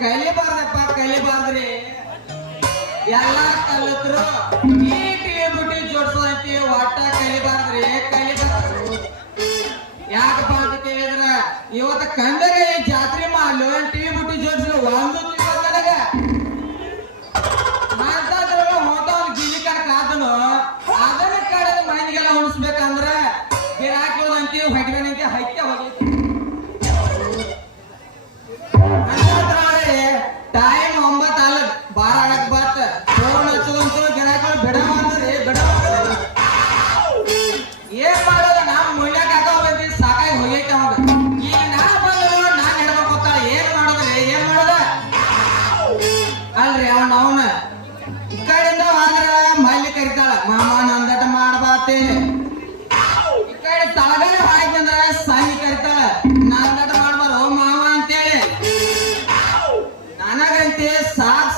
ಕಲಿಬಾರ್ದಪ್ಪ ಕಲಿಬಾರ್ದ್ರಿ ಎಲ್ಲ ಕಲಿತರು ಈ ಟಿವಿ ಜೋಡ್ಸೋದಂತಿ ಒಟ್ಟ ಕಲಿಬಾರ್ದ್ರಿ ಕಲಿಬಾರ್ದು. ಯಾಕಪ್ಪ ಅಂತ ಕೇಳಿದ್ರ ಇವತ್ತ ಕಂದರೆ ಜಾತ್ರೆ ಮಾಡ್ಲು ಟಿವಿ ಬಿಟ್ಟು ಜೋಡ್ಸಲು ಒಂದು ನನಗ ಅಂತದ್ರೊಳಗ ಹೋದವನ್ ಗಿಲಿಕಾರ ಕಾದನು ಅದನ್ನ ಕಡೆ ಮೈನಿಗೆಲ್ಲ ಉಣಿಸ್ಬೇಕಂದ್ರ ಗಿರಾಕಿ ಹೊಡಿಬೇನಂತೆ ಹೈಕೆ ಹೋಗೈತಿ. ಟೈಮ್ 9 ಅಲ್ಲ 12 ಆಗಕ್ ಬಾತ್ ಫೋನ್ ಹಚ್ಚದಂತೂ ಗಿರಾಕಿಗಳು ಬಿಡ ಮಾಡ್ತಾರೆ ಬಿಡ ಏನ್ ಮಾಡೋದು ನಾವು ಮುಳ್ಳ್ಯಾಕ ಹಾಕೋ ಬಂದಿ ಸಾಕಾಗಿ ಹೋಗೈತೆ ಅವಾಗ. ಈಗ ನಾ ಬಂದ್ರು ನಾನ್ ಹೇಳ್ಬೇಕು ಗೊತ್ತಾಳ ಏನ್ ಮಾಡೋದ್ರಿ ಏನ್ ಮಾಡೋದ ಅಲ್ರಿ ಅವನ ಈ ಕಡೆಯಿಂದ ಹೋದ್ರ ಮಲ್ಲಿ ಕರಿತಾಳ ಮಾಮ ನಂದಟ ಮಾಡ್ಬಾತೆ. ಈ ಕಡೆ ತಳಗಡೆ ಹಾಕಿಂದ್ರ ಸಾಯಿ ಕರಿತಾಳ ನಂದಟ ಮಾಡ್ಬಾರ ಮಾವ ಅಂತೇಳಿ. ನನಗಂತೆ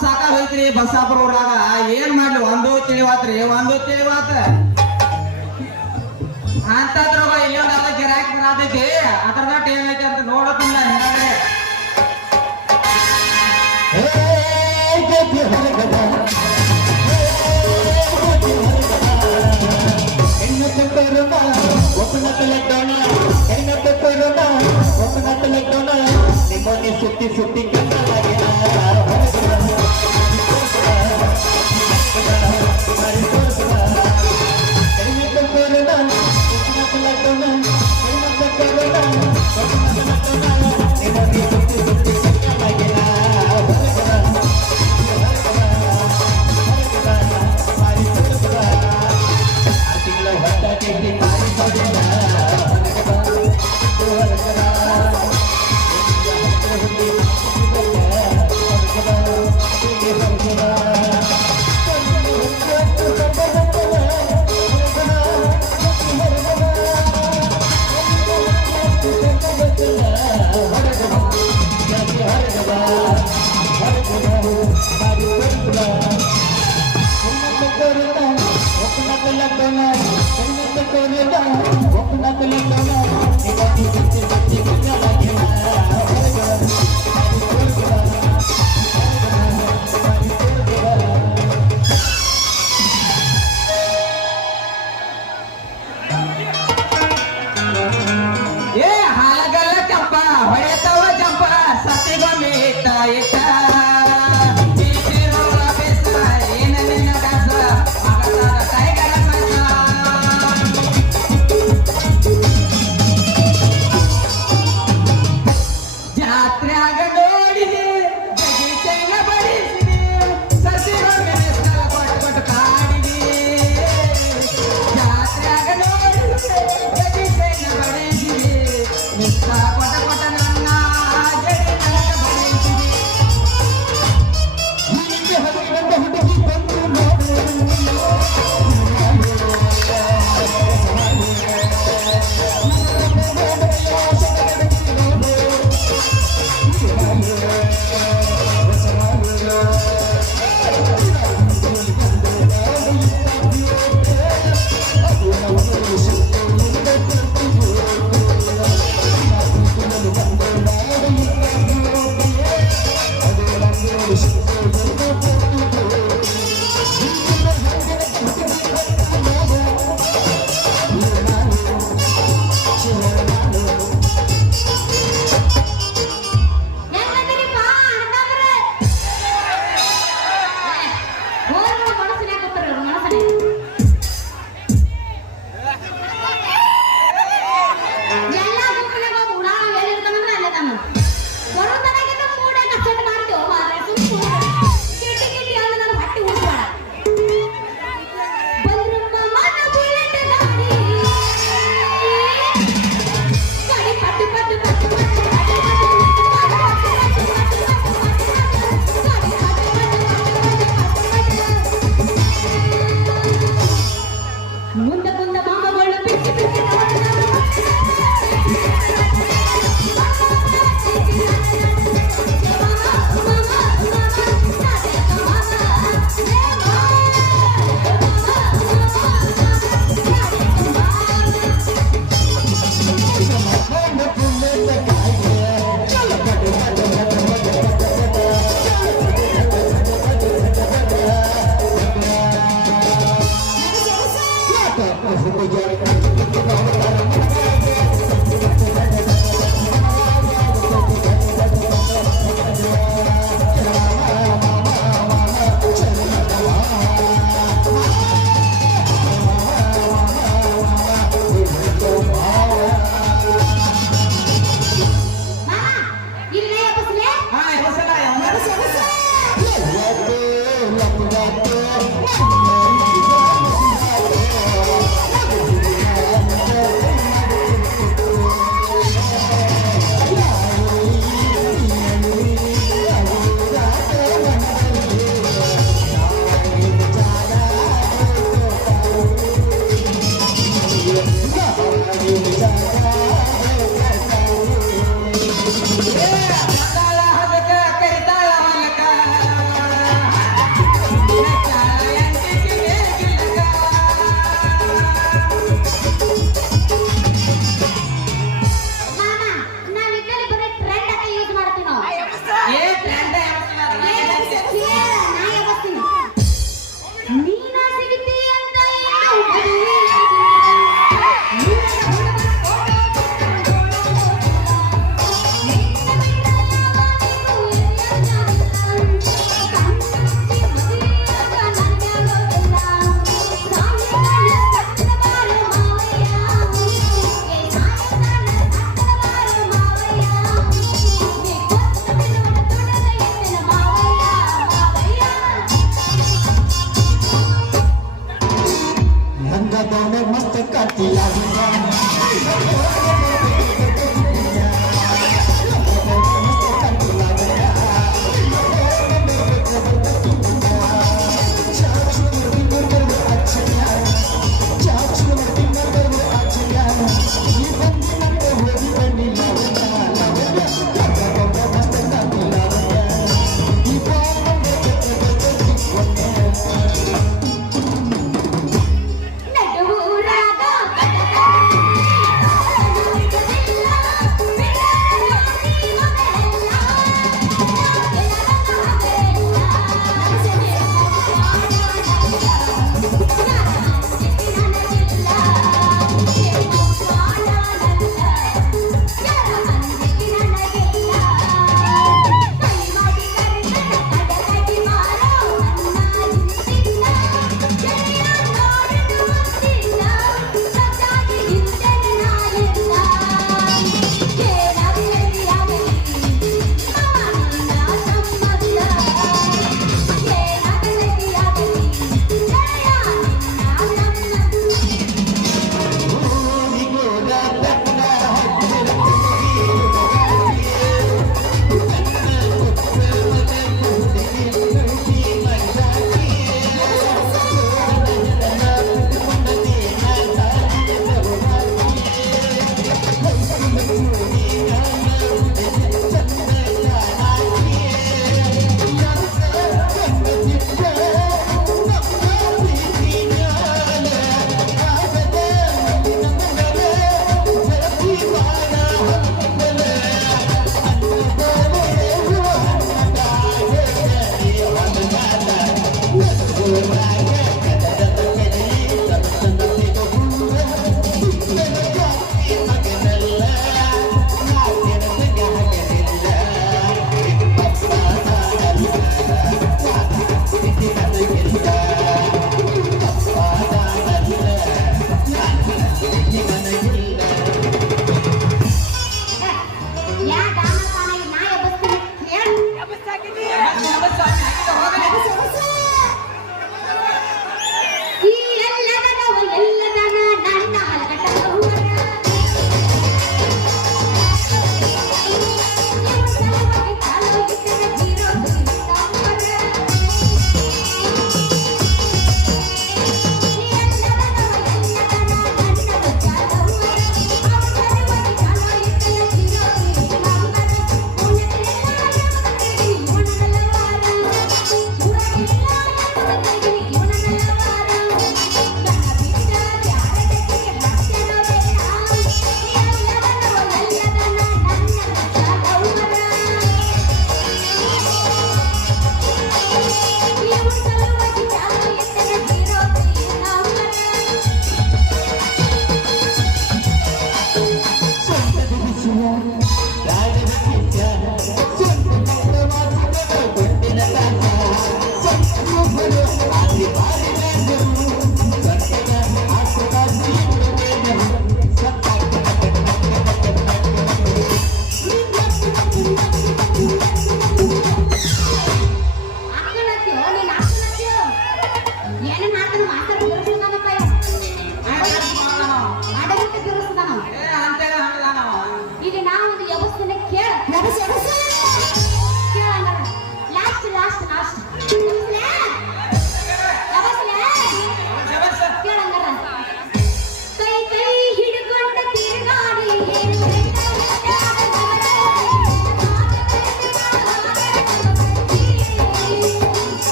ಸಾಕ ಹೋಯ್ತ್ರಿ ಬಸಾಪುರ ಊರಾಗ ಏನ್ ಮಾಡ್ಲಿ ಒಂದು ತಿಳಿವಾತ್ರಿ ಒಂದು ತಿಳಿವಾತ ಅಂತದ್ರೊಳಗ ಇಲ್ಲೊಂದು ಅದ ಗಿರಾಕಿ ಬರತೈತಿ ಅದ್ರದಾಟ ಏನೈತಿ ಅಂತ ನೋಡೋದಿಲ್ಲ ಹೆಂಗಾದ್ರೆ ಸುತ್ತಿ ಸುತ್ತಿ ಎಲ್ಲ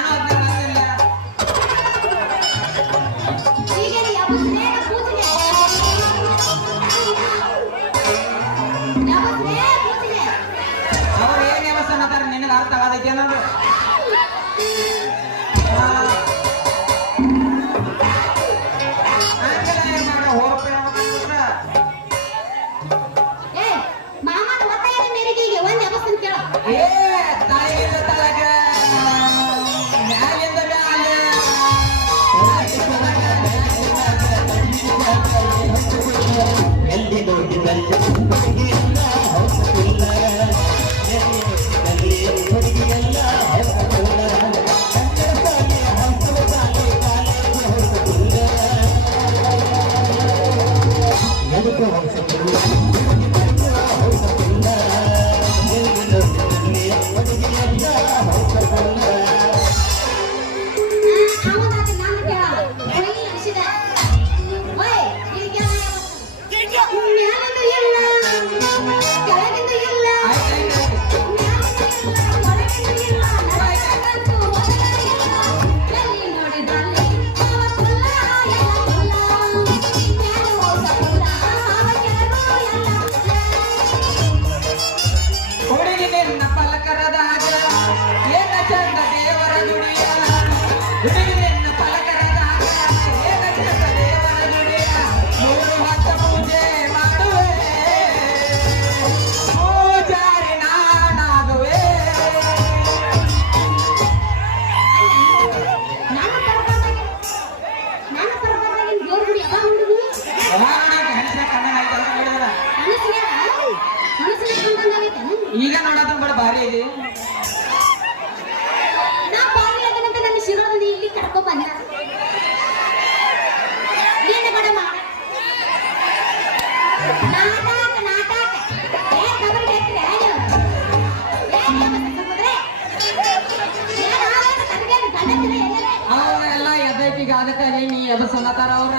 ನಾನು ಅದನ್ನ ಬಂದಿಲ್ಲ. ಈಗ ನೀ ಯಾವತ್ತೇ ಕೂತಿಗೆ ಅವ್ರು ಏನ್ ವ್ಯವಸ್ಥೆ ಅನ್ನತಾರ ನಿನಗೆ ಅರ್ಥ ಆಗದೈತಿ ಅನ್ನೋದು. ಏ ಮಾಮನ ಒತ್ತಾಯದ ಮೇರೆಗೆ ಈಗ ಒಂದ್ ವ್ಯವಸ್ಥೆ ಕೇಳ ಏ ತಾಯಿಯಿಂದ ತಳಗ ಮ್ಯಾಲಿಂದ ಮ್ಯಾಲೆ ಎಲ್ಲಿ ನೋಡಿದಲ್ಲಿ ಹುಡುಗಿಯಲ್ಲ ಹೌಸಲ್ಲ ಎಲ್ಲಿ ಹುಡುಗಿಯಲ್ಲ ಹೌಸಲ್ಲ ಕನ್ನಡ ಸಾಲೆ ಹಂಸಲ ಸಾಲೆ ಕಾಲೇಜು ಹೌಸಲ್ಲ ಎದಕ್ಕೂ ಹೌಸಲ್ಲ ಹೌಸಲ್ಲ ಎಲ್ಲಿ ನೋಡಿದಲ್ಲಿ ಹುಡುಗಿಯಲ್ಲ ಹೌಸಲ್ಲ ಅವನಾದ ನಾನು ಕೇಳ ಒಳ್ಳೆ ಅನಿಸಿದ ಓಯ್ ಈಗ ಮ್ಯಾಲಿಂದ ಇಲ್ಲ ಕೆಳಗಿಂದ ಇಲ್ಲ ಹೊರಗಿಂದ ಇಲ್ಲ ನರಕಂತೂ ಒಳಗಡೆ ಇಲ್ಲ ಎಲ್ಲಿ ನೋಡಿದಲ್ಲಿ ಅವ ಕುಲ್ಲ ಎಲ್ಲ ಕುಲ್ಲ ಮ್ಯಾಲು ಹೋಗಲ್ಲ ಅವ ಕೆಳಗೂ ಎಲ್ಲ ಹುಡುಗಿ ನಿನ್ನ ಪಲಕರದಾಗ ಏನ ಚಂದ ದೇವರ ನುಡಿಯ ಹುಡುಗಿ ನಿನ್ನ ಪಲಕರದಾಗ ಏನ ಚಂದ ದೇವರ ನುಡಿಯ ಮೂರು ಹೊತ್ತ ಪೂಜೆ ಮಾಡುವೆ ಪೂಜಾರಿ ನಾನಾಗುವೆ. ನಾನು ಪರವಾಗಿ ದೇವ್ರ ಗುಡಿ ಅವ ಹುಡುಗಿ ಹೆಣ್ಸ್ರ ಕಣ್ಣಾಯ್ತು ಅಂತ ಹೇಳಿದ್ರ ಮನಸ್ಸಿನ ಕಂಡಂಗಾಗೈತೆ ಈಗ ನೋಡೋದು ಬಡ ಭಾರಿ ಇದೆ. ನಾ ಬಾರಿ ಅದನ್ನಂತ ನನ್ನ ಶಿರೋದಲ್ಲಿ ಇಲ್ಲಿ ಕರ್ಕೊಂಡ್ ಬಂದ ಏನು ಬೇಡ ಮಾಡ ನಾಟಕ ಏ ಕಬರಿ ಹೇಳ್ತೀರಿ ಏನು ಅವರೆಲ್ಲ ಎದ್ದೈತಿಗ ಅದಕ್ಕೆ ನೀ ಎಬಸಲ್ಲತಾರ ಅವ್ರ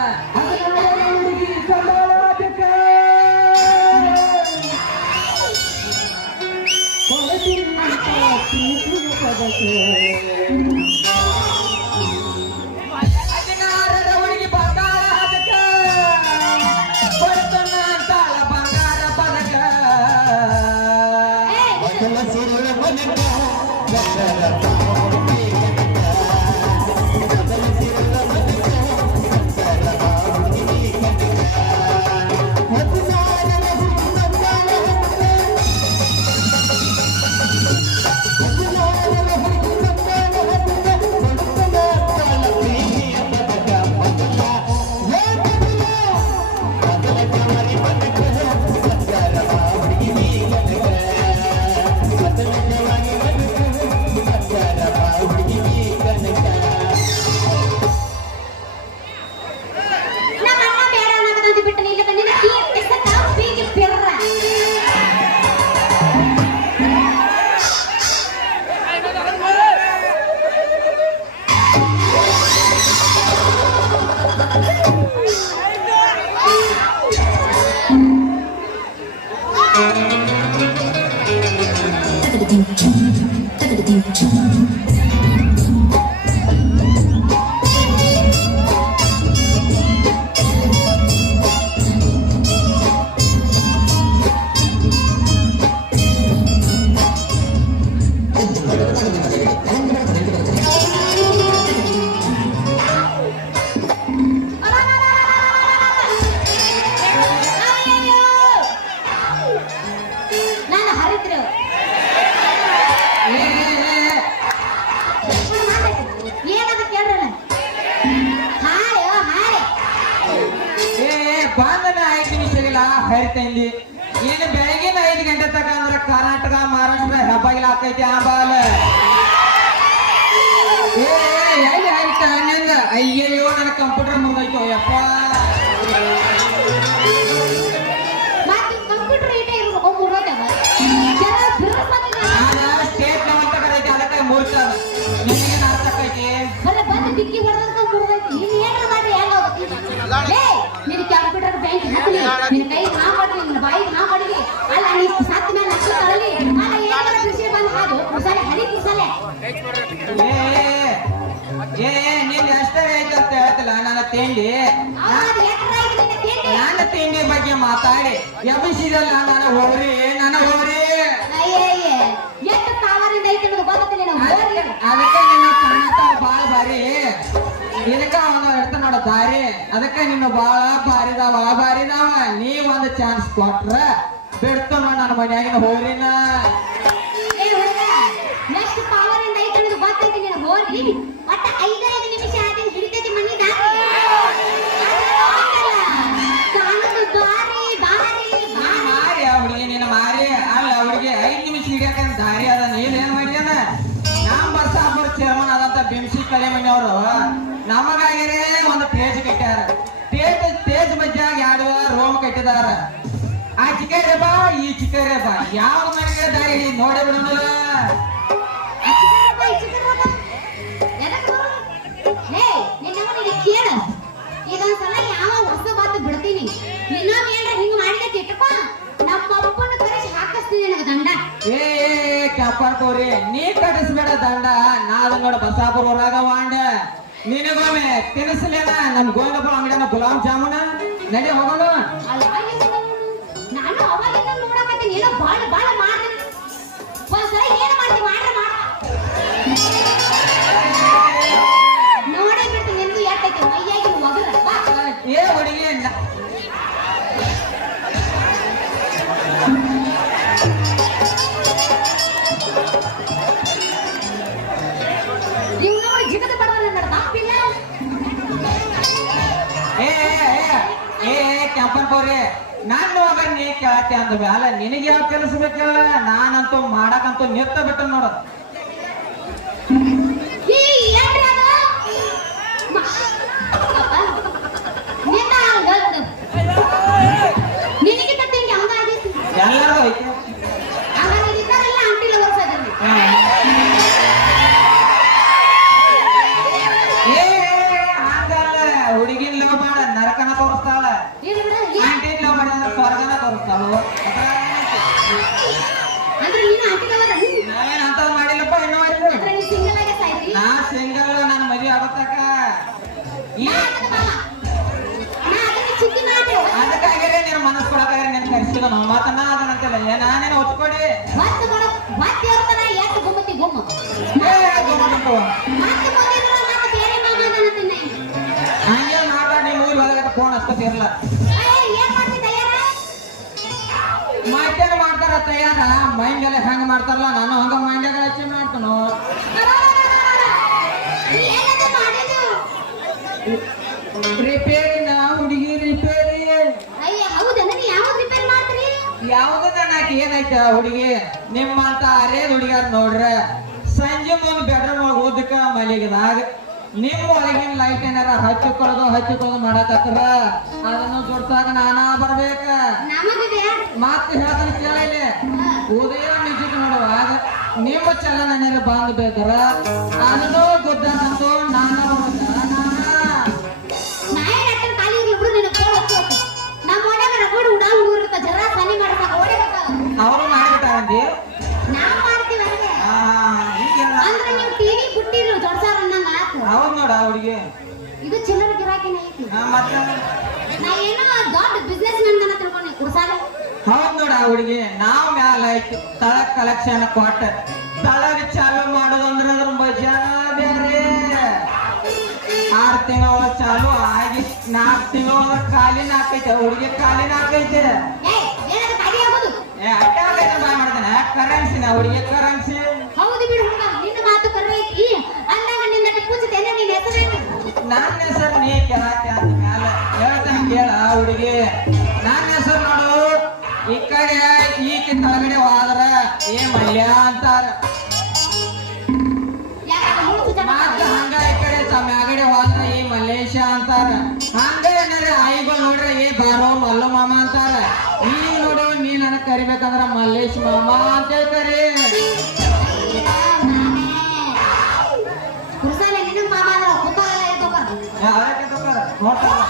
ಹದಿನಾರದ ಹುಡುಗಿ ಬಂಗಾರ ಅದಕ್ಕ ಕೊಡ್ತನ ಅಂತಾಳ ಬಂಗಾರ ಪದಕ ಮೊದಲ ಸಿರುಳ ಮನಕ ಗದ್ದಲ ಮೊದಲ ಸಿರುಳ ಮನಕ ಗದ್ದಲ ಹುಡುಗಿ ಕನಕ ಹದಿನಾರರ ಹುಡುಗಿ ಬಂಗಾರ ಹದಿನಾರರ ಹುಡುಗಿ ಬಂಗಾರ ಕೊಡ್ತನ ಅಂತಾಳ ಪ್ರೀತಿಯ ಪದಕ ಮೊದಲ ಮೊದಲ ಕಮರಿ ಪದಕ ಗದ್ದಲ ಹುಡುಗಿ ಕನಕ ಮೊದಲವಾಗಿ ಬದುಕು ಗದ್ದಲ ಹುಡುಗಿ ಕನಕ ನಮ್ಮ ಅಣ್ಣ ಬೇಡ ಅನ್ನಕಂತ ಬಿಟ್ಟು ಇಲ್ಲಿ ಬಂದಿನ ಈ ಎಸಕ ಬೀಗಿ ಪೆರ್ರ ನಾನು ಹರಿದ್ರು ಏನದ ಕೇಳ್ರಲ್ಲ ಹಾಳೆ ಹಾಳೆ ಬಂದನ 5 ನಿಮಿಷಗಿಲ್ಲ ಹರಿತಂದಿ ಏನು ಬೆಳಗಿನ 5 ಗಂಟೆ ತಕ ಅಂದ್ರ ಕರ್ನಾಟಕ ಮಹಾರಾಷ್ಟ್ರ ಹೆಬ್ಬಾಗಿಲ ಹಾಕೈತಿ ಆಂಬಾಲ ಎಲ್ಲಿ ಹರಿತ ಹಂಗ ಅಯ್ಯಯ್ಯೋ ನನ್ನ ಕಂಪ್ಯೂಟರ್ ಮುಗ್ದೈತೋ ಯಪ್ಪ ಮತ್ತೆ ಕಂಪ್ಯೂಟರ್ ಇಟೇ ಇರ್ಬೇಕು ಮುರೋದಾಗ ಜನ ಸ್ಟೇಟ್ ಲೆವೆಲ್ ತಕ ಐತಿ ಅದಕ್ಕೆ ಮೂರ್ತ ನಿನಗೆ ನಾಟಕೈತಿ ಅಲ್ಲ ಬಂದು ಡಿಕ್ಕಿ ಹೊಡೆದಂತ ಮುರೋದೈತಿ ನೀನು ಏನಾರ ಮಾಡ್ರಿ ಹೆಂಗ ಹೋಗುತ್ತೆ ಏ ನಿನ್ನ ಕಂಪ್ಯೂಟರ್ ಬ್ಯಾಂಕ್ ಹಾಕಲಿ ನಿನ್ನ ಕೈ ಹಾ ಮಾಡ್ರಿ ನಿನ್ನ ಬಾಯಿ ಹಾ ಮಾಡ್ರಿ ಅಲ್ಲ ನೀ ಸತ್ತ ಮೇಲೆ ನಷ್ಟ ತರಲಿ ಅಲ್ಲ ಏನಾರ ವಿಷಯ ಬಂದು ಹಾದು ಕುಸಲೆ ಹರಿ ಕುಸಲೆ ಏ ತಿಂಡಿ ಅದು ಎಟ್ರ ಆಯ್ತು ನಿನ್ನ ತಿಂಡಿ? ನನ್ನ ತಿಂಡಿ ಬಗ್ಗೆ ಮಾತಾಡಿ ಎಬ್ಬಿಸಿದಲ್ಲ ನನ್ನ ಹೋರಿ ಅಯ್ಯಯ್ಯ, ಎಷ್ಟು ಪವರಿಂದ ಐತೆ ಅನ್ನೋದು ಗೊತ್ತಿಲ್ಲ ನಾವು. ಅದಕ್ಕೆ ನಿನ್ನ ಕಾಣ್ತಾವ ಬಾಳ ಬಾರಿ ಇದಕ್ಕ ಅವನು ಇರ್ತ ನೋಡ ದಾರಿ ಅದಕ್ಕೆ ನಿನ್ನ ಬಾಳ ಬಾರಿದಾವ ನೀ ಒಂದು ಚಾನ್ಸ್ ಕೊಟ್ರ ಬಿಡ್ತು ನೋಡ ನನ್ನ ಮನ್ಯಾಗಿನ ಹೋರಿನ. ಏ ಹುಡುಗ, ಎಷ್ಟು ಪವರಿಂದ ಐತೆ ಅನ್ನೋದು ಗೊತ್ತೈತಿ ನಿನ್ನ ಹೋರಿ. ಒಟ್ಟ 5 ನಿಮಿಷ ಆಗಿ ಹಿಡಿತೈತಿ ಮನಿ ದಾರಿ. ಕಾಣದು ಬಾರಿ ಮಾರಿ ಹುಡುಗಿ ನಿನ್ನ ಮಾರಿ ಅಲ್ಲ ಹುಡುಗಿ 5 ನಿಮಿಷ ಹಿಡಿಯಕಂತ ದಾರಿ ಅದ ನೀನ್ ಏನ್ ಮಾಡಿದಾನ ನಮ್ಮ ಬಸ್ಸಾಪುರ ಚೇರ್ಮನ್ ಆದಂತ ಬಿಂಸಿ ಕಲೆ ಮನೆಯವರು ನಮಗಾಗಿರೇ ಒಂದು ಟೇಜ್ ಕಟ್ಟ್ಯಾರ. ಟೇಜ್ ಮಧ್ಯಾಗ 2 ರೂಮ್ ಕಟ್ಟಿದಾರ. ಆ ಚಿಕ್ಕರೆ ಬಾ ಈ ಚಿಕ್ಕರೆ ಬಾ ಯಾವ ಮನೆಗೆ ದಾರಿ ನೋಡೇ ಬಿಡೋಣ. ಇದೊಂದ್ಸಲ ಯಾವ ಹೊಸ ಮಾತು ಬಿಡ್ತೀನಿ. ಇನ್ನೊಮ್ಮೆ ಏನ್ರ ಹಿಂಗ್ ಮಾಡಿದ ತಿಟ್ಟಪ್ಪ, ನಮ್ಮ ಅಪ್ಪನ ಕರೆಸಿ ಹಾಕಿಸ್ತೀನಿ ನನಗೆ ದಂಡ. ಏ ಕಾಪಾಡ್ಕೋರಿ ನೀ ಕಟ್ಟಿಸ್ಬೇಡ ದಂಡ. ನಾದ ನೋಡ ಬಸಾಪುರ ಊರಾಗ ವಾಂಡ ನಿನಗೊಮ್ಮೆ ತಿನ್ನಿಸ್ಲೇನ ನಮ್ ಗೋವಿಂದಪ್ಪ ಅಂಗಡಿನ ಗುಲಾಬ್ ಜಾಮೂನ ನಡಿ ಹೋಗೋಣ. ಅಲ್ಲ, ನಾನು ಅವಾಗಿಂದ ನೋಡಕತ್ತೀನಿ, ಏನೋ ಬಾಳ ಮಾಡ್ತೀನಿ. ಒಂದ್ಸಲ ಏನ್ ಮಾಡ್ತೀನಿ ಮಾಡ್ರ ನೋಡೇ ಬಿಡ್ತೀನಿ. ನಿಂದು ಎಟ್ಟೈತಿ ಮೈಯಾಗಿ ಒಗರ ಬಾ. ಏ ಹುಡುಗಿ ನೀವು ನೋಡಿ ಜಿಗದ ಬಡವರ ನಡ ತಪ್ಪಿಲ್ಲ. ಏ ಕೆಂಪನ್ ಕೋರಿ ನಾನು ಹೋಗ ನೀ ಕೇಳತ್ತೆ ಅಂದ ಮ್ಯಾಲ ನಿನಗೆ ಯಾವ ಕೆಲಸ ಬೇಕಲ್ಲ. ನಾನಂತೂ ಮಾಡಕಂತೂ ನಿತ್ತ ಬಿಟ್ಟು ನೋಡ. ಈ ಏನ್ರಿ ಅದು? ಅಪ್ಪ, ನಿನ್ನ ಗಂಡು. ನಿನಗಿಂತ ತಿಂಡಿ ಹಂಗ ಆಗೈತಿ. ಎಲ್ಲರೂ ಐತೆ. ಹಂಗಾರೆ ಇದ್ದಾರೆಲ್ಲ ಅಂಟಿಲ್ಲ ವರ್ಷದಲ್ಲಿ. ಏ ಹಂಗಲ್ಲ ಹುಡುಗಿನ ಲವ್ ಮಾಡ ನರಕನ ತೋರಿಸ್ತಾಳ. ಏನು ಬಿಡ, ಆಂಟಿನ ಲವ್ ಮಾಡಿದ್ರೆ ಸ್ವರ್ಗನ ತೋರಿಸ್ತಾಳು. ಅಂದ್ರೆ ನೀನು ಅಂಟಿಲ್ಲವರ? ನಾವೇನ್ ಅಂತದ್ ಮಾಡಿಲ್ಲಪ್ಪ ಇನ್ನೂ ಆಯ್ತು. ಅಂದ್ರೆ ನೀ ಸಿಂಗಲ್ ಆಗಿ ಸಾಯ್ತಿ? ನಾ ಸಿಂಗಲ್ ನನ್ನ ಮದುವೆ ಆಗತ್ತಕ್ಕ ಈ ಚಿಕ್ಕಿ ಮಾಡಿ ಅದಕ್ಕಾಗಿರೇ ನಿನ್ನ ಮನಸ್ಸು ಕೊಡಕ್ಕಾಗಿರ ನಿನ್ ಕರ್ಸಿದ ನಾವು ಮಾತನ್ನ ಅದನ್ನಂತಿಲ್ಲ. ನಾನೇನು ಒತ್ಕೊಡಿ ಮತ್ತೆ ಬಡ ಮತ್ತೆ ಇರ್ತಾನ ಎಷ್ಟು ಗುಮ್ಮತಿ ಗುಮ್ಮ. ಮತ್ತೆ ಬಂದಿದ್ರ ಮತ್ತೆ ಬೇರೆ ಮಾಮ ಅಂತಾನೆ. ಹಂಗೆ ಮಾತಾಡಿ ನೀವು ಒಳಗಡೆ ಫೋನ್ ಹಚ್ಕೋತಿರಲ್ಲ. ಏನ್ ಮಾಡ್ತಿ ತಯಾರ? ಮತ್ತೇನು ಮಾಡ್ತಾರ ತಯಾರ ಮೈಂಡೆಲ್ಲ ಹೆಂಗ್ ಮಾಡ್ತಾರಲ್ಲ ನಾನು ಹಂಗ ಮೈಂಡಾಗ ಹಚ್ಚಿ ಮಾಡ್ತಾನೋ. ಏನದು ಮಾಡಿದ್ದು? ರಿಪೇರಿ ನಾ ಹುಡುಗಿ ರಿಪೇರಿ. ಅಯ್ಯ ಹೌದಾ, ನೀ ಯಾವ್ದು ರಿಪೇರ್ ಮಾಡ್ತೀರಿ? ಯಾವ್ದನ್ನ ನಾಕ್ ಏನೈತ ಹುಡುಗಿ ನಿಮ್ಮಂತ ಅರೇದ್ ಹುಡುಗಿಯಾರ ನೋಡ್ರ ಸಂಜೆ ಮುಂದ್ ಬೆಡ್ರೂಮ್ ಒಳಗೆ ಓದಕ್ಕ ಮಲಿಗದಾಗ ನಿಮ್ಮ ಒಳಗಿನ ಲೈಟ್ ಏನಾರ ಹಚ್ಚಿಕೊಳ್ಳೋದು ಮಾಡಕತ್ರ ಅದನ್ನು ಜೋಡ್ಸಾಗ ನಾನಾ ಬರ್ಬೇಕ. ನಮಗಿದೆ ಮತ್ತೆ ಹೇಳ್ತಾನೆ ಕೇಳ ಇಲ್ಲಿ ಉದಯ ಮ್ಯೂಸಿಕ್ ನೋಡುವಾಗ ನಿಮ್ಮ ಚಲನ ಏನಾರ ಬಂದ್ ಬೇಕಾರ ಅದನ್ನು ಗುದ್ದಂತಂದು ನಾನಾ ನಾಯಿ ಡಾಕ್ಟರ್ ಖಾಲಿ ಇರ್ಲಿ ಬಿಡು. ನಿನ್ನ ಕೋಲ್ ಹಚ್ಚೋಕೆ ನಮ್ಮ ಒಳಗೆ ರಗಡ್ ಉಡಾಂಗ್ ಹುಡುಗಿರ್ತ ಜರ ಸನಿ ಮಾಡ್ತಾಗ ಓಡಿ ಬರ್ತಾವ. ಅವರು ಮಾಡಿಬಿಟ್ಟಾರಂದಿ. ನಾವ್ ಮಾಡ್ತೀವಿ ಹಂಗೆ. ಹಿಂಗೆಲ್ಲ ಅಂದ್ರೆ ನೀವು ಟಿವಿ ಬಿಟ್ಟಿರು ಜೋಡ್ಸಾರ ಅನ್ನಂಗ ಆತು. ಹೌದ್ ನೋಡ ಹುಡುಗಿ ಇದು ಚಿಲ್ಲರ ಗಿರಾಕಿನ ಐತಿ. ಮತ್ತೆ ನಾ ಏನೋ ದೊಡ್ಡ ಬಿಸ್ನೆಸ್ ಮ್ಯಾನ್ ತಿಳ್ಕೊಂಡೆ ಕುಡ್ಸಾಗ. ಹೌದ್ ನೋಡ ಹುಡುಗಿ ನಾವ್ ಮ್ಯಾಲ ಐತಿ ತಳಗ್ ಕಲೆಕ್ಷನ್ ಕೊಟ್ಟ ತಳಗ್ ಚಾಲು ಮಾಡೋದಂದ್ರ ಅದ್ರ ಮಜಾ ಬೇರೆ. 6 ತಿಂಗಳ ಚಾಲು ಆಗಿ 4 ತಿಂಗಳ ಖಾಲಿನ ಹಾಕೈತೆ ಹುಡುಗಿ ಖಾಲಿನ ಹಾಕೈತೆ. ಏನದು ಖಾಲಿ ಆಗೋದು? ಅಡ್ಡ ಆಗೈತೆ ಬಾಯ್ ಮಾಡ್ತಾನೆ ಕರೆನ್ಸಿನ ಹುಡುಗಿ ಕರೆನ್ಸಿ. ಹೌದು ಬಿಡು ಹುಡುಗ, ನಿನ್ನ ಮಾತು ಕರೆ ಐತಿ. ಅಂದಾಗ ನಿನ್ನ ಪೂಜಿತೇನೆ ನಿನ್ನ ಹೆಸರೇನು? ನನ್ನ ಹೆಸರು ನೀ ಕೇಳಾಕೆ ಅಂತ ಮ್ಯಾಲ ಹೇಳ್ತಾನೆ ಕೇಳ ಹುಡುಗಿ. ನನ್ನ ಹೆಸರು ನೋಡು ಈ ಕಡೆ ಈಕಿ ತಳಗಡೆ ಹೋದ್ರ ಏ ಮಲ್ಯ ಅಂತಾರ. ಯಾಕಂದ್ರೆ ಮುಳ್ಳು ಚುಚ್ಚ ಮತ್ತ ಹಂಗ ಈ ಕಡೆ ಮ್ಯಾಗಡೆ ಹೋದ್ರ ಈ ಮಲ್ಲೇಶ ಅಂತಾರ. ಹಂಗ ಏನಾರ ಆಯಿಗಳು ನೋಡ್ರೆ ಏ ಬಾರೋ ಮಲ್ಲು ಮಾಮ ಅಂತಾರ. ಈಗ ನೋಡು ನೀ ನನಗ್ ಕರಿಬೇಕಂದ್ರ ಮಲ್ಲೇಶ್ ಮಾಮ ಅಂತ ಕರಿ. ಕುರ್ಸಾಲೆ ನಿನ್ನ ಮಾಮ ಅಂದ್ರೆ ಕುತ್ತಾಲ ಎದ್ದೋಕರ. ಯಾರಕ್ಕೆ ತಗೋರ ನೋಡ್ತಾರ.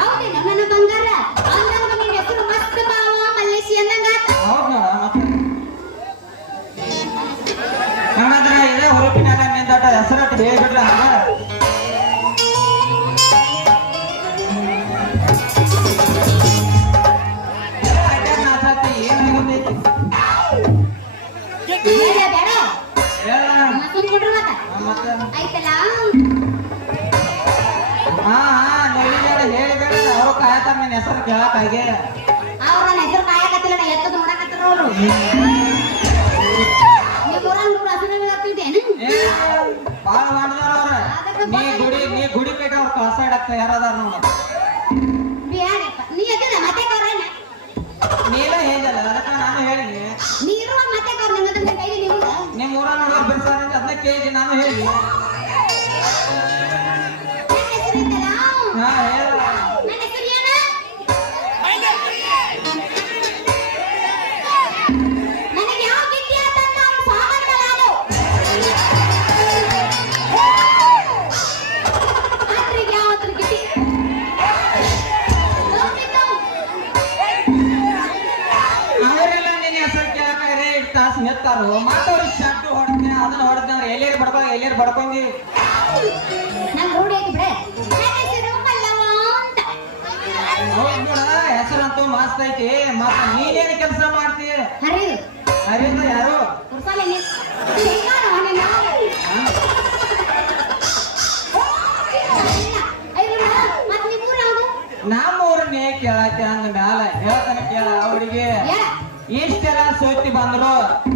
ಹೌದೇನು ನನ್ನ ಬಂಗಾರ? ಅಂದಾಗ ನಿನ್ನ ಹೆಸರು ಮಸ್ತ್ ಬಾವ ಮಲ್ಲೇಶಿ ಅಂದಂಗ ಆತ. ಹೌದ್ ನೋಡ ಮತ್ತೆ ಹಂಗಾದ್ರ ಇದೇ ಹುರುಪಿನಾಗ ನಿಂದಟ ಹೆಸರಟ್ಟು ಹೇಳ್ಬಿಡ್ರ ಹಂಗ ಕೇಳಕ್ಕಾಗೆ ಅವ್ರ ನನ್ನ ಹೆಸರು ಕಾಯಕತ್ತಿಲ್ಲ ನಾ ಎತ್ತದ ನೋಡಕತ್ತಿರ ಅವ್ರು ನೀವು ಊರ ಹಸಿರು ಆಗ್ತಿದ್ದೇನು ಬಾಳ ಮಾಡಿದಾರ ಅವ್ರ ನೀ ಗುಡಿ ಕಟ್ಟ ಅವ್ರ ಕಸ ಇಡಕ್ ಯಾರದಾರ ನೋಡ ನೀ ಎತ್ತಿದ ಮತ್ತೆ ಕವ್ರಣ್ಣ ನೀಲ ಹೇಳಿದಲ್ಲ ಅದಕ್ಕ ನಾನು ಹೇಳಿನಿ ನೀರು ಮತ್ತೆ ಕವ್ರ ನನ್ನ ಕೈಲಿ ನೀವು ನಿಮ್ ಊರ ನೋಡೋರ್ ಬಿಡ್ಸಾರ ಅದನ್ನ ಕೇಳಿ ನಾನು ಹೇಳಿ ನನ್ನ ಹೆಸರು ಇತ್ತಲ್ಲ ಹಾ ಹೇಳ ನನ್ನ ಹೆಸರು ಏನು ನನಗೆ ಯಾವ ಗಿಟ್ಟಿ ಅಂತಂದ ಅವ್ನು ಸಾಮಂತ ನಾನು ಆದ್ರಿಗೆ ಯಾವತ್ರ ಗಿಟ್ಟಿ ಅವರೆಲ್ಲ ನಿನ್ನ ಹೆಸರು ಕೇಳಕ್ಕಾರೆ ಇಟ್ಟು ತಾಸು ನೆತ್ತಾರು ಮಾತವ್ರು ಶರ್ಟ್ ಹೊಡೆದ್ನೆ ಅದನ್ನ ಹೊಡೆದ್ನೆ ಅಂದ್ರೆ ಎಲ್ಲೇರು ಬಡ್ಕೊಂಡಿ ನಂಗೆ ರೂಢಿ ಐತಿ ಬಿಡೆ ನನ್ನ ಹೆಸರು ಪಲ್ಲವ ಅಂತ ಹೌದ್ ನೋಡ ಹೆಸರಂತೂ ಮಸ್ತ್ ಐತಿ ಮತ್ತ ನೀನೇನು ಕೆಲಸ ಮಾಡ್ತಿ ಹರಿದು ಅರಿಂದ ಯಾರು ಕುರ್ಸಾಲೆ ನೀ ಹೆಂಗಾನೋ ನಿನ್ನ ಮತ್ತೆ ನಿಮ್ಮ ಊರು ಯಾವುದು ನಮ್ಮ ಊರನ್ನೇ ಕೇಳಕ್ಕೆ ಹಂಗ ಮ್ಯಾಲ ಹೇಳ್ತಾನೆ ಕೇಳ ಅವ್ರಿಗೆ ಹೇಳ ಇಷ್ಟೆಲ್ಲ ಸೋತಿ ಬಂದ್ರು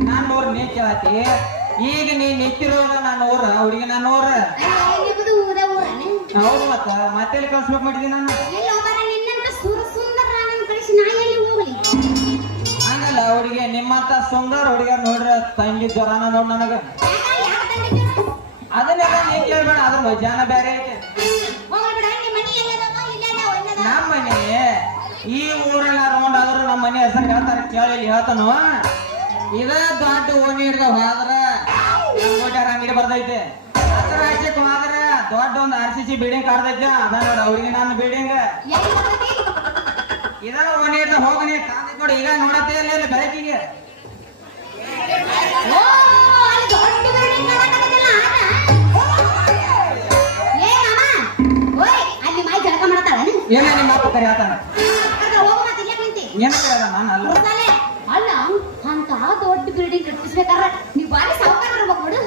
ನನ್ನ ಊರ್ ನೀ ಕೇಳತಿ ಈಗ ನೀ ನಿಂತಿರೋದ ನನ್ನ ಊರ ಅವ್ರಿಗೆ ನನ್ನ ಊರ ನಿಮ್ಮದು ಊರ ಊರನೆ ಹೌದು ಮತ್ತೆಲ್ಲಿ ಕಳ್ಸ್ಬೇಕು ಮಾಡಿದೀನಿ ನಾನು ಎಲ್ಲ ಒಬ್ಬರ ನಿನ್ನಂತ ಸುಂದರ ನನ್ನ ಕಳಿಸಿ ನಾ ಎಲ್ಲಿ ಹೋಗಲಿ ಹಂಗಲ್ಲ ಅವ್ರಿಗೆ ನಿಮ್ಮಂತ ಸುಂದರ ಹುಡುಗಿಯರ್ ನೋಡ್ರ ತಂಗಿ ಜ್ವರನ ನೋಡ್ ನನಗ ಯಾಕೆ ತಂದಿದ್ದೀರು ಅದನ್ನೆಲ್ಲ ನೀ ಕೇಳ್ಬೇಡ ಅದನ್ನ ಜಾನ ಬೇರೆ ಐತೆ ಹೋಗ್ಬಿಡ ನಿಮ್ಮ ಮನೆ ಎಲ್ಲದವ ಇಲ್ಲದವ ಇಲ್ಲದ ನಮ್ಮ ಮನೆ ಈ ಊರೆಲ್ಲ ರೌಂಡ್ ಆದ್ರೂ ನಮ್ಮ ಮನೆ ಹೆಸರು ಹೇಳ್ತಾರೆ ಕೇಳಿ ಹೇಳ್ತಾನು ಇದ ದೊಡ್ಡ ಓಣಿ ಹಿಡ್ದ ಹೋದ್ರ ಅಂಗಡಿ ಬರ್ತೈತೆ ಹತ್ರ ಆಚೆಕ್ ಹೋದ್ರ ದೊಡ್ಡ ಒಂದು RCC ಬಿಲ್ಡಿಂಗ್ ಕಾಡ್ತೈತೆ ಅದ ನೋಡ ಅವ್ರಿಗೆ ನನ್ನ ಬಿಲ್ಡಿಂಗ್ ಎಲ್ಲಿ ಬರ್ತೈತಿ ಇದ ಓಣಿ ಹಿಡ್ದ ಹೋಗ ನೀ ಕಾದೈತ್ ನೋಡಿ ಈಗ ನೋಡತ್ತೆ ಇಲ್ಲ ಬೆಳಕಿಗೆ ಓ ಅಲ್ಲಿ ದೊಡ್ಡ ಬಿಲ್ಡಿಂಗ್ ಮಾಡಕತ್ತಲ್ಲ ಏ ಮಾಮ ಓಯ್ ಅಲ್ಲಿ ಮಾಯಿ ಜಳಕ ಮಾಡ್ತಾಳನ ಏನ ನಿಮ್ಮ ಅಪ್ಪ ಕರಿ ಆತಾನ ಹೋಗು ಮತ್ತೆ ಇಲ್ಲೇ ಕುಂತಿ ಏನ ಕರೆಯದ ನಾನು ಅಲ್ಲ ಕುರ್ಸಾಲೆ ಅಲ್ಲ ಅಂತ ದೊಡ್ಡ ಬಿಲ್ಡಿಂಗ್ ಕಟ್ಟಿಸ್ಬೇಕಾದ್ರೆ ನೀವು ಬಾರಿ ಸಾವುಕಾರ ಇರ್ಬೇಕು ಬಿಡು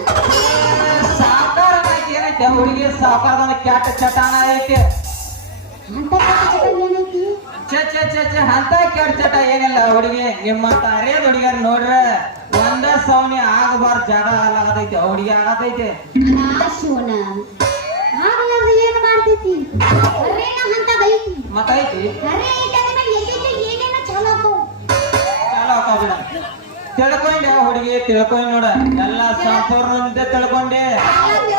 ಸಾಕಾರ ಏನೈತೆ ಹುಡುಗಿ ಸಾಕಾರದನ್ನ ಕ್ಯಾಟ ಚಟಾನ ಐತೆ ಅಂತ ಕಟ್ಟಿಸ್ಬೇಕು ಏನೈತಿ ಚ ಅಂತ ಕೆಟ್ಟ ಚಟ ಏನಿಲ್ಲ ಹುಡುಗಿ ನಿಮ್ಮಂತ ಅರೇದ್ ಹುಡುಗಿಯರ್ ನೋಡ್ರ ಒಂದ ಸೌನಿ ಆಗಬಾರ್ದು ಜಾಗ ಆಗತೈತಿ ಹುಡುಗಿ ಆಗತೈತಿ ಶಿವನ ಆಗಲಾರ್ದ ಏನ್ ಮಾಡ್ತೈತಿ ಅರೇನ ಅಂತದೈತಿ ಮತ್ತೈತಿ ಅರೇ ಐತಿ ಅಂದ್ಮೇಲೆ ಎಲ್ಲೆಲ್ಲಿ ಏನೇನೋ ಚಾಲು ಆಗ್ತಾವ ಚಾಲು ಹಾಕೋ ಬಿಡ ತಿಳ್ಕೊಂಡೆ ಹುಡುಗಿ ತಿಳ್ಕೊಂಡ್ ನೋಡ ಎಲ್ಲಾ ಸಂಪೂರ್ಣ ತಿಳ್ಕೊಂಡೆ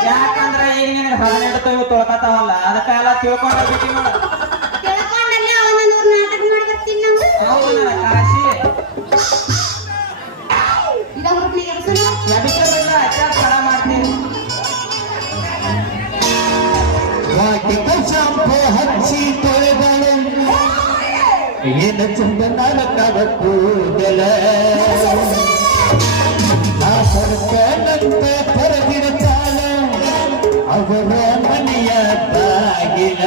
ಯಾಕಂದ್ರ ಈಗ ನಿನಗೆ 18 ತೊಳ್ಕತಾವಲ್ಲ ಅದಕ್ಕೆಲ್ಲ ತಿಳ್ಕೊಂಡ ಬಿಟ್ಟಿ ನೋಡ ತಿಳ್ಕೊಂಡಲ್ಲ ಅವನೂರು ನಾಟಕ ಮಾಡಿ ಬರ್ತೀನಿ ನಾವು ಹೌದು ನನ್ನ ಕಾಶಿ ಇದ ಹುಡುಗನಿಗೆ ಹೆಸರು ಎದಕ್ಕೆ ಬಿಡ್ಲ ಅಚ್ಚಾರ ತಡ ಮಾಡ್ತೀನಿ ವಾಟಿಕ ಶಾಂಪು ಹಚ್ಚಿ ತೊಳೆದಳು ಏನು ಚಂದನ ಕವ ಕೂದಲ ನಾ ಹೊರಕನಂತೆ ಹೊರಗಿರ ಚಾಲ ಅವರ ಮನೆಯ ಬಾಗಿಲ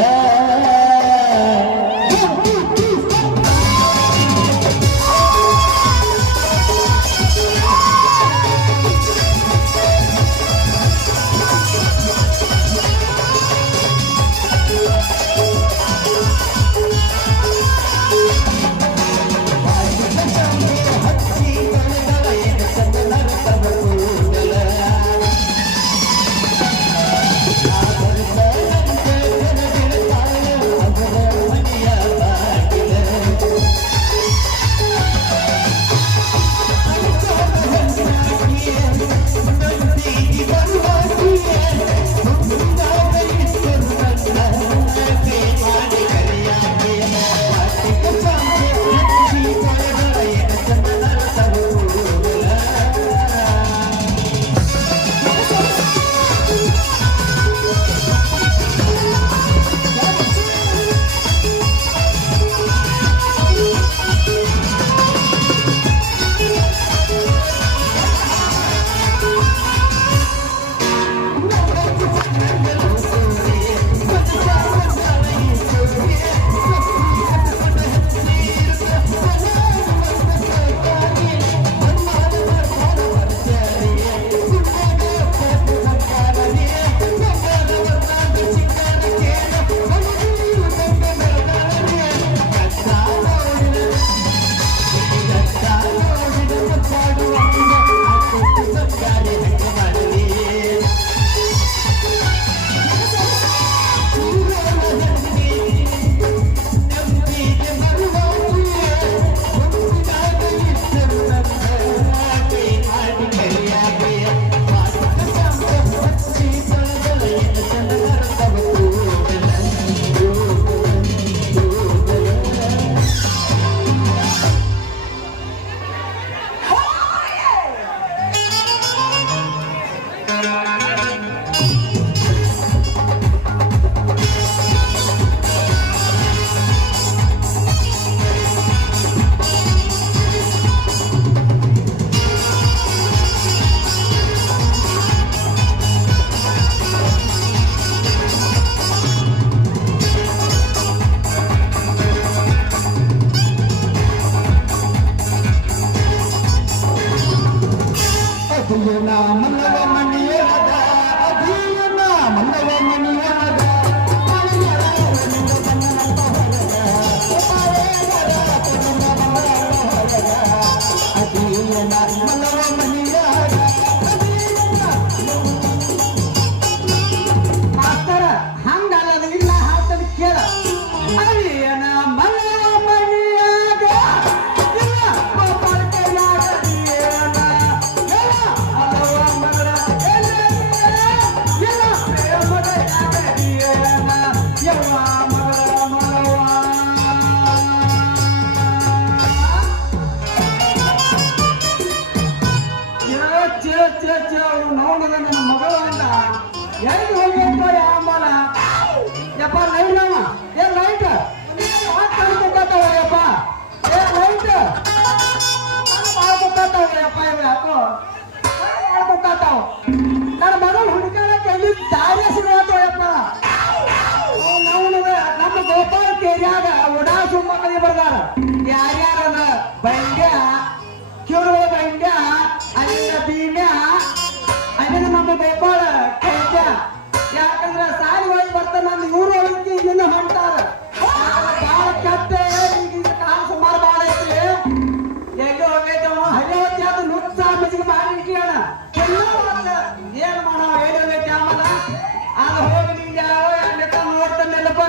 ಯಪ್ಪ ಲೈಟ್ ಅವ ಏ ಲೈಟ್ ಯಪ್ಪ ಏ ಲೈಟ್ ಯಪ್ಪ ಇವ ಯಾಕೋ ಮಾಡ್ಬೇಕಾತಾವ ನನ್ನ ಮಗಳು ಹುಡುಕಾಡ ಕೈಲಿ ದಾರಿ ಸಿಗತ್ತಪ್ಪ ನಾವು ನಮ್ಮ ಗೋಪಾಲ ಕೇರಿಯಾಗ ಒಡಾಸು ಮಕ್ಕಳಿಗೆ ಬರ್ದಾರ ಯಾರ್ಯಾರ ಬಂಡ್ಯ ಕಿರುಳ ಬಂಡ್ಯ ಅಲ್ಲಿನ ಭೀಮ್ಯ ಅಲ್ಲಿನ ನಮ್ಮ ಗೋಪಾಲ ಕೈಜ ಯಾಕಂದ್ರ ಸಾಲಿ ಒಳಗೆ ಬರ್ತಾರ ನನ್ನ ಇವ್ರು ಒಳಗೆ ಇಲ್ಲಿಂದ ಹೊಂಟಾರ ಬಾಳ ಕೆಟ್ಟ ಈಗ ಕಾಲ ಸುಮಾರು ಬಾಳ ಐತಿ ಎಲ್ಲಿ ಹೋಗೈತೆ ಅವನು ಹರಿಯವತ್ತಿ ಅದು ನುಚ್ಚ ಮೆಚ್ಚಿಗೆ ಮಾಡಿ ಇಟ್ಕೋಣ ಏನ್ ಮಾಡೋ ಹೇಳಿ ಹೋಗೈತಿ ಆಮೇಲೆ ಅದು ಹೋಗಿ ನಿಂಗೆ ಯಾವ ನೋಡ್ತಾನೆ ಎಲ್ಲಪ್ಪ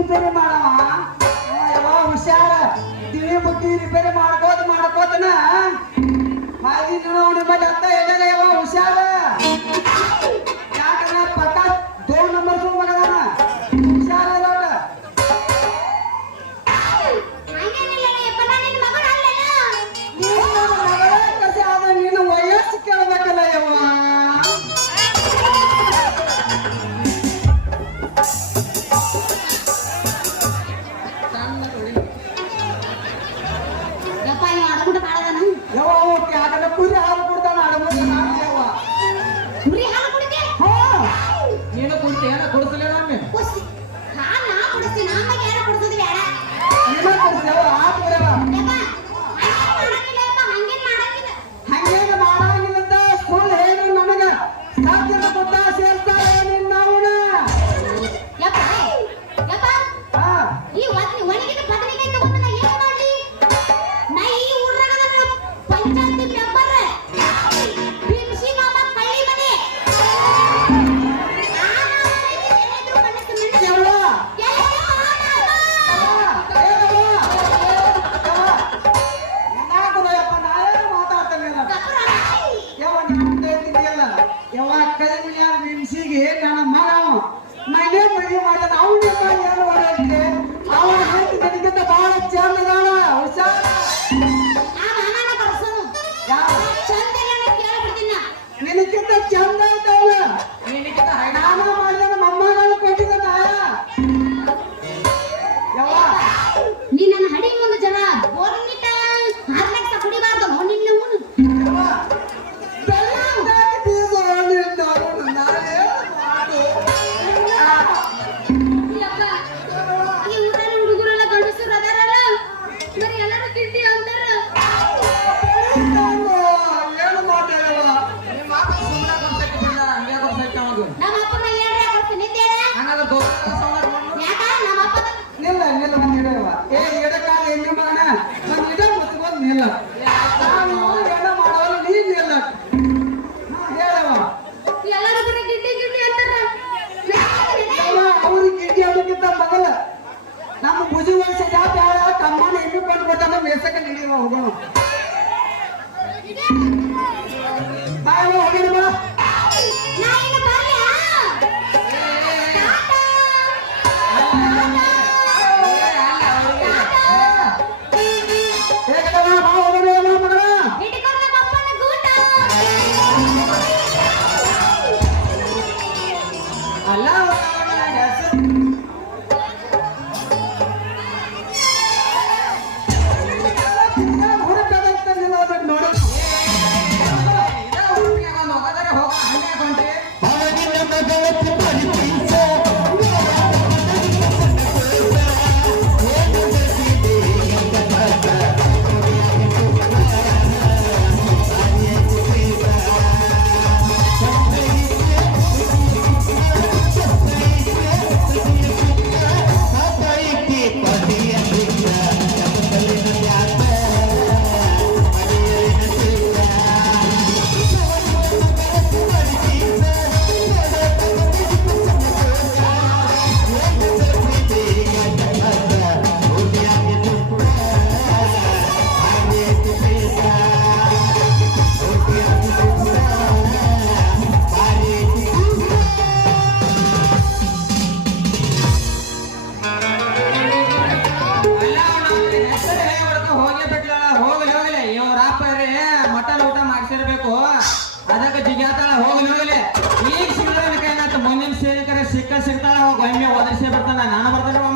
ರಿಪೇರಿ ಮಾಡವ ಯಾವ ಹುಷಾರ ಟಿವಿ ಬುಟ್ಟಿ ರಿಪೇರಿ ಮಾಡ್ಕೋತನ ಹಾಗೆ ನೋಡಿ ಮತ್ತೆ ಅಂತ ಎಲ್ಲ ಯಾವ ಹುಷಾರ ಯಾಕಂದ್ರೆ ಪಕ್ಕ 2 ನಂಬರ್ ಸುಮ್ಮ ಮಗನ ಹುಷಾರ ಇರೋಣ ನೀನು ವಯಸ್ಸು ಕೇಳಬೇಕಲ್ಲ ಯವ್ವ ಕುರಿ ಹಾಲು ಕೊಡ್ತಾನ ನೀನು ಕುಡ್ತೀಯ ಕೊಡಿಸಲೇ ನಮ್ಮೆ ಹಂಗೇನು ಮಾಡಂಗಿಲ್ಲಂತ ಸ್ಕೂಲ್ ಹೇಳು ನನಗ ಸಾಧ್ಯ ಕೊಟ್ಟ ಸೇರ್ತಾರೆ ನಿನ್ನ ನನ್ನ ಮಗ ಮನೆ ಮದುವೆ ಮಾಡಿದ ಅವನ ಏನು ಹೊರಗೆ ಅವನ ಹೆಂಡತಿ ನನಗಿಂತ ಬಹಳ ಚಂದದಾಳ ಹುಷಾರ ನಿನಕ್ಕಿಂತ ಚಂದ ಐತವಳ ನಿನಕ್ಕಿಂತ ಹೈರಾಣ ಮಾಡಿದ ಮೊಮ್ಮಗಳು ಕೊಟ್ಟಿದ್ದ ನಾಯ ಯವ್ವ ನೀ ನನ್ನ ಹಡಿ ಒಂದು ಜನ ಬೋರ್ನಿಟ ಹಾರ್ಲೆಕ್ಸ ಕುಡಿಬಾರ್ದು ನಿನ್ನ ಎತ್ತಿ ಪರಿಚಯಿಸ ಅಲ್ಲ ಅವ್ನ ಹೆಸರು ಹೇಳ್ಬಿಡ್ಕ ಹೋಗೇ ಬಿಟ್ಲಲ್ಲ ಹೋಗ್ಲಿ ಹೋಗ್ಲಿ ಇವ್ರ ಅಪ್ಪರೇ ಮಟನ್ ಊಟ ಮಾಡಿಸಿರ್ಬೇಕು ಅದಕ್ಕೆ ಜಿಗ್ಯಾತಾಳ ಹೋಗ್ಲಿ ಹೋಗ್ಲಿ ಈಗ ಸಿಗ್ತಾಳ ಕೈನಾತ ಮುಂದಿನ ಸೇರಿಕರ ಸಿಕ್ಕ ಸಿಗ್ತಾಳ ಹೋಗಿ ಒಮ್ಮೆ ಒದರ್ಸೇ ಬಿಡ್ತಾನ ನಾನು ಬರ್ತಾನೆ